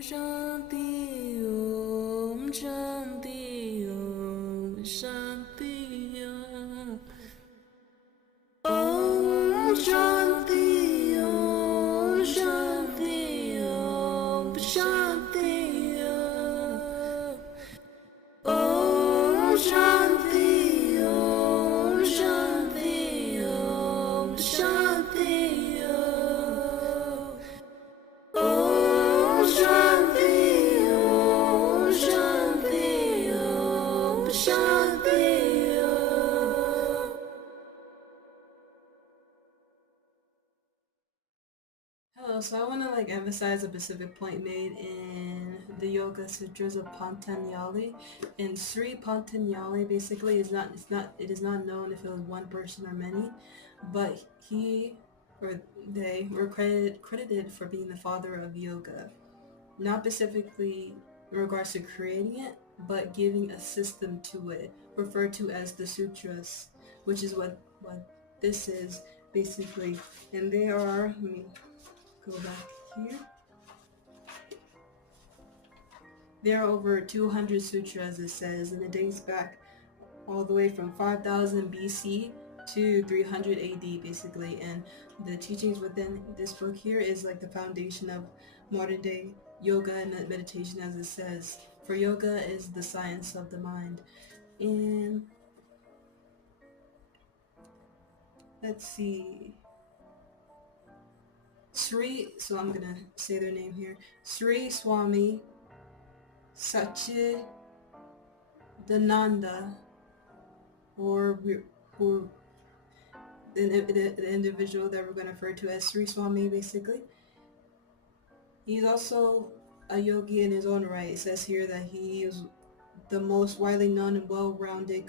Shanti Om Shanti Om Shanti Om Shanti Om Shanti Om Shanti Om Shanti Om Shanti Om Shanti Om Shanti Om Shanti Om Shanti. Hello, so I want to emphasize a specific point made in the Yoga Sutras of Patanjali. And Sri Patanjali basically it is not known if it was one person or many, but he or they were credited for being the father of yoga, not specifically in regards to creating it, but giving a system to it, referred to as the sutras, which is what this is basically. And they are, let me go back here. There are over 200 sutras, it says, and it dates back all the way from 5000 BC to 300 AD basically. And the teachings within this book here is like the foundation of modern day yoga and meditation, as it says. For yoga is the science of the mind. And let's see. So I'm gonna say their name here. Sri Swami Satchidananda, or the individual that we're going to refer to as Sri Swami basically. He's also a yogi in his own right. It says here that he is the most widely known and well-rounded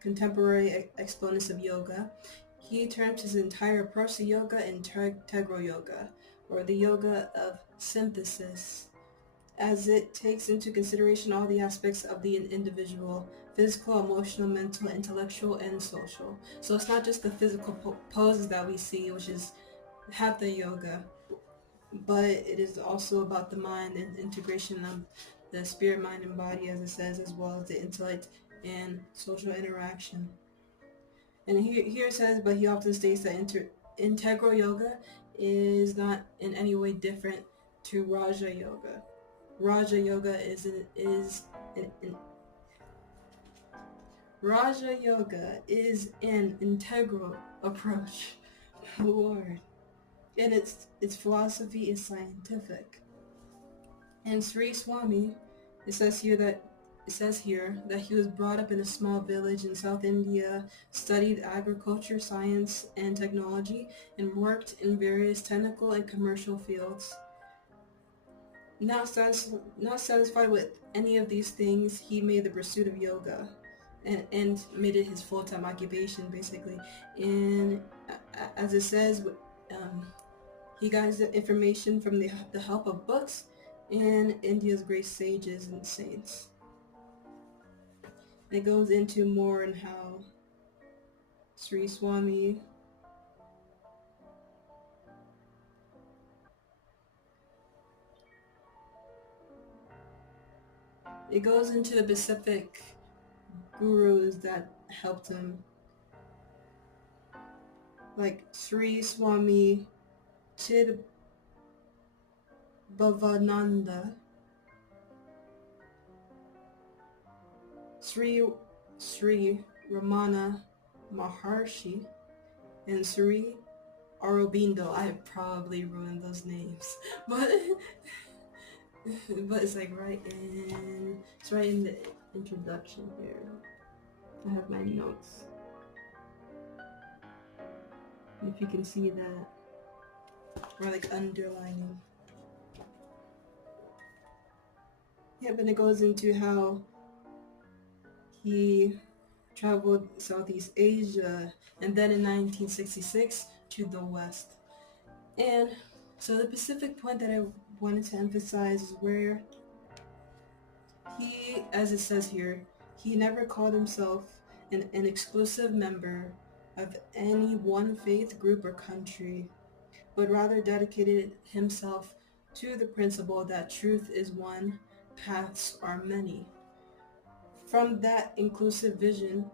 contemporary exponent of yoga. He terms his entire approach to yoga integral yoga, or the yoga of synthesis, as it takes into consideration all the aspects of the individual: physical, emotional, mental, intellectual, and social. So it's not just the physical poses that we see, which is hatha yoga, but it is also about the mind and integration of the spirit, mind, and body, as it says, as well as the intellect and social interaction. And here it says, but he often states that integral yoga is not in any way different to Raja yoga. Raja yoga is an integral approach, Lord, and its philosophy is scientific. And Sri Swami, it says here that he was brought up in a small village in South India, studied agriculture, science, and technology, and worked in various technical and commercial fields. Not satisfied with any of these things, he made the pursuit of yoga and made it his full-time occupation basically. And as it says, he got his information from the help of books and India's great sages and saints. It goes into more on how Sri Swami it goes into the specific gurus that helped him, like Sri Swami Chidbhavananda, Sri Ramana Maharshi, and Sri Aurobindo. I probably ruined those names, but it's right in the introduction here. I have my notes. If you can see that, or underlining. Yeah, but it goes into how he traveled Southeast Asia, and then in 1966 to the West. And so the specific point that I wanted to emphasize is where he, as it says here, he never called himself an exclusive member of any one faith, group, or country, but rather dedicated himself to the principle that truth is one, paths are many. From that inclusive vision,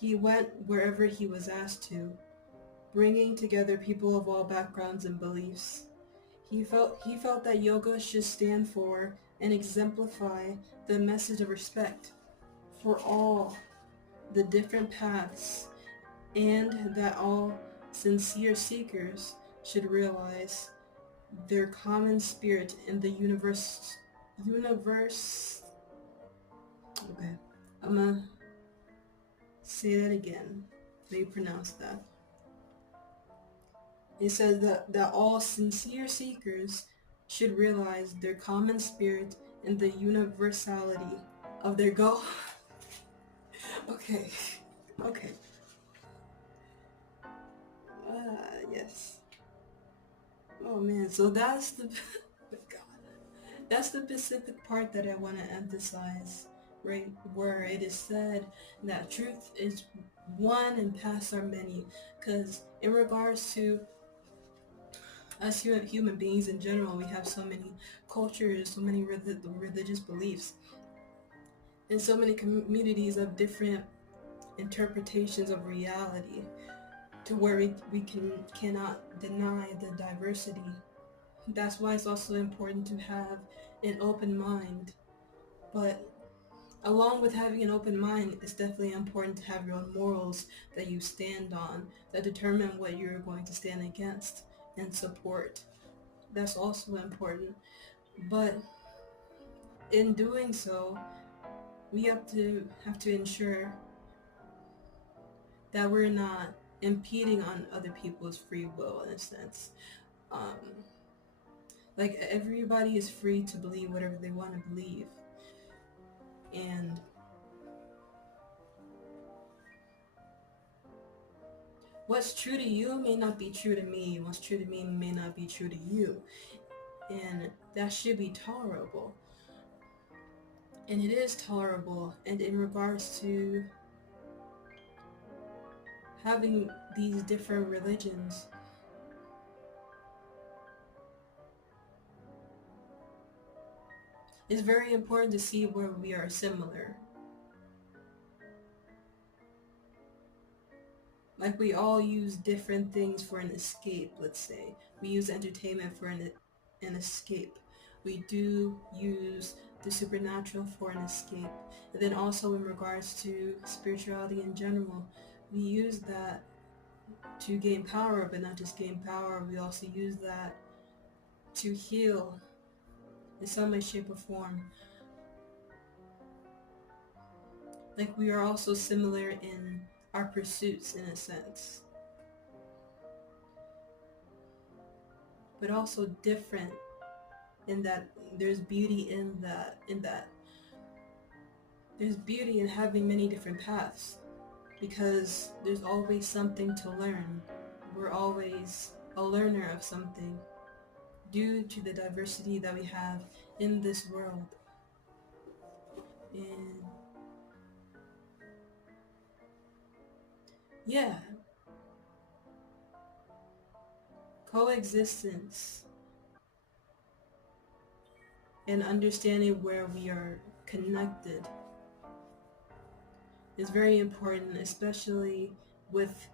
he went wherever he was asked to, bringing together people of all backgrounds and beliefs. He felt that yoga should stand for and exemplify the message of respect for all the different paths, and that all sincere seekers should realize their common spirit in the universe. Okay, I'm gonna say that again. Let me pronounce that. It says that all sincere seekers should realize their common spirit and the universality of their goal. Okay, okay. Yes. Oh man, so that's the that's the specific part that I want to emphasize, right? Where it is said that truth is one and paths are many. Because in regards to us human beings in general, we have so many cultures, so many religious beliefs, and so many communities of different interpretations of reality, to where we cannot deny the diversity. That's why it's also important to have an open mind. But along with having an open mind, it's definitely important to have your own morals that you stand on, that determine what you're going to stand against and support. That's also important. But in doing so, we have to ensure that we're not impeding on other people's free will, in a sense. Like, everybody is free to believe whatever they want to believe, and what's true to you may not be true to me. What's true to me may not be true to you, and that should be tolerable. And it is tolerable. And in regards to having these different religions, it's very important to see where we are similar. Like, we all use different things for an escape, let's say. We use entertainment for an escape. We do use the supernatural for an escape. And then also in regards to spirituality in general, we use that to gain power, but not just gain power. We also use that to heal in some way, shape, or form. Like, we are also similar in our pursuits, in a sense, but also different in that there's beauty in that there's beauty in having many different paths, because there's always something to learn. We're always a learner of something due to the diversity that we have in this world. And yeah, coexistence and understanding where we are connected is very important, especially with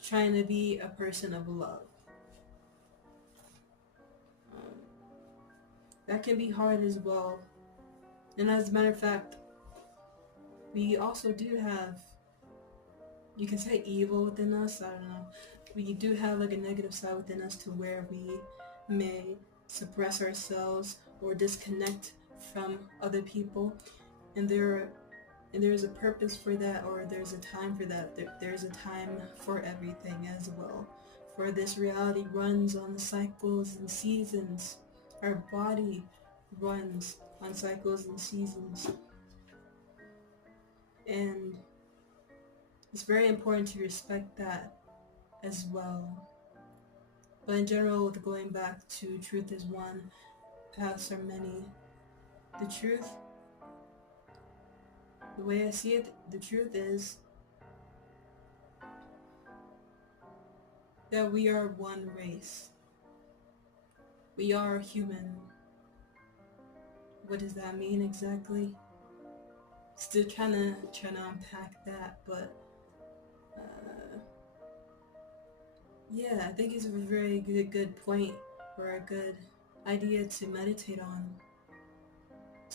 trying to be a person of love. That can be hard as well. And as a matter of fact, we also do have, you can say, evil within us. I don't know. We do have like a negative side within us, to where we may suppress ourselves or disconnect from other people. And there's a purpose for that, or there's a time for that. There's a time for everything as well. For this reality runs on cycles and seasons. Our body runs on cycles and seasons. And it's very important to respect that as well. But in general, going back to truth is one, paths are many. The truth, the way I see it, the truth is that we are one race. We are human. What does that mean exactly? Still trying to unpack that, but yeah, I think it's a very good point, or a good idea to meditate on,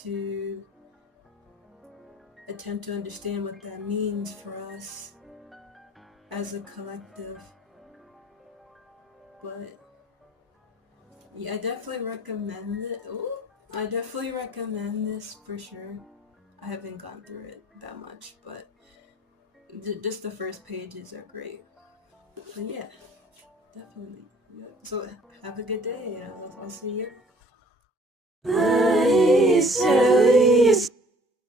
to attempt to understand what that means for us as a collective. But yeah, I definitely recommend it. Ooh, I definitely recommend this for sure. I haven't gone through it that much, but just the first pages are great. But yeah, definitely. Yeah. So have a good day. I'll see you. Peace, peace,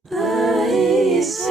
peace.